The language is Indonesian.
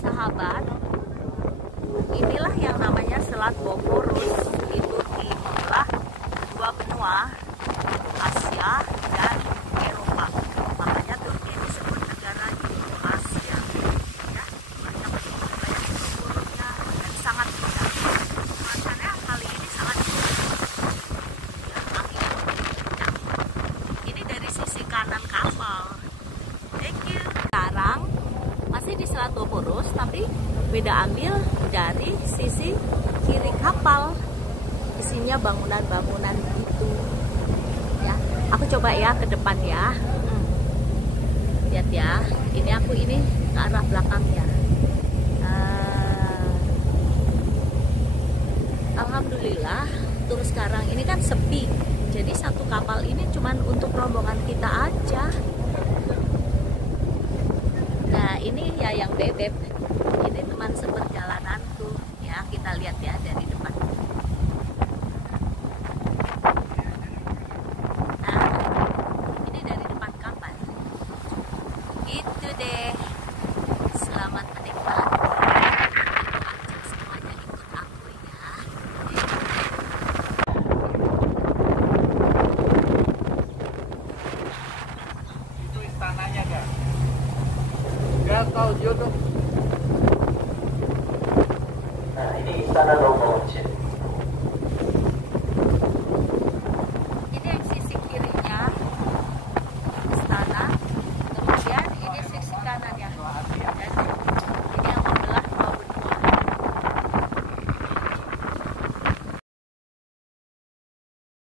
sahabat, inilah yang namanya Selat Bosporus di Turki. Itulah dua benua Asia dan Eropa. Makanya Turki disebut negara di Asia. Ya, banyak bosporusnya dan sangat indah. Cuacanya kali ini sangat indah. Ya, angin kencang. Ini dari sisi kanan kapal. Thank you. Sekarang masih di Selat Bosporus, tapi beda ambil dari sisi kiri kapal. Isinya bangunan-bangunan gitu. Ya, aku coba ya ke depan ya. Lihat ya, ini aku ke arah belakang ya. Alhamdulillah, tur sekarang ini kan sepi. Jadi satu kapal ini cuman untuk rombongan kita aja. Nah, ini ya yang bebek. Ini teman seperjalananku. Ya, kita lihat ya dari depan. Nah, ini dari depan kapal. Gitu deh. Selamat menikmati. Ajak semuanya ikut aku ya. Itu istananya kan? Gak tahu jodoh. Nah, ini istana Romo.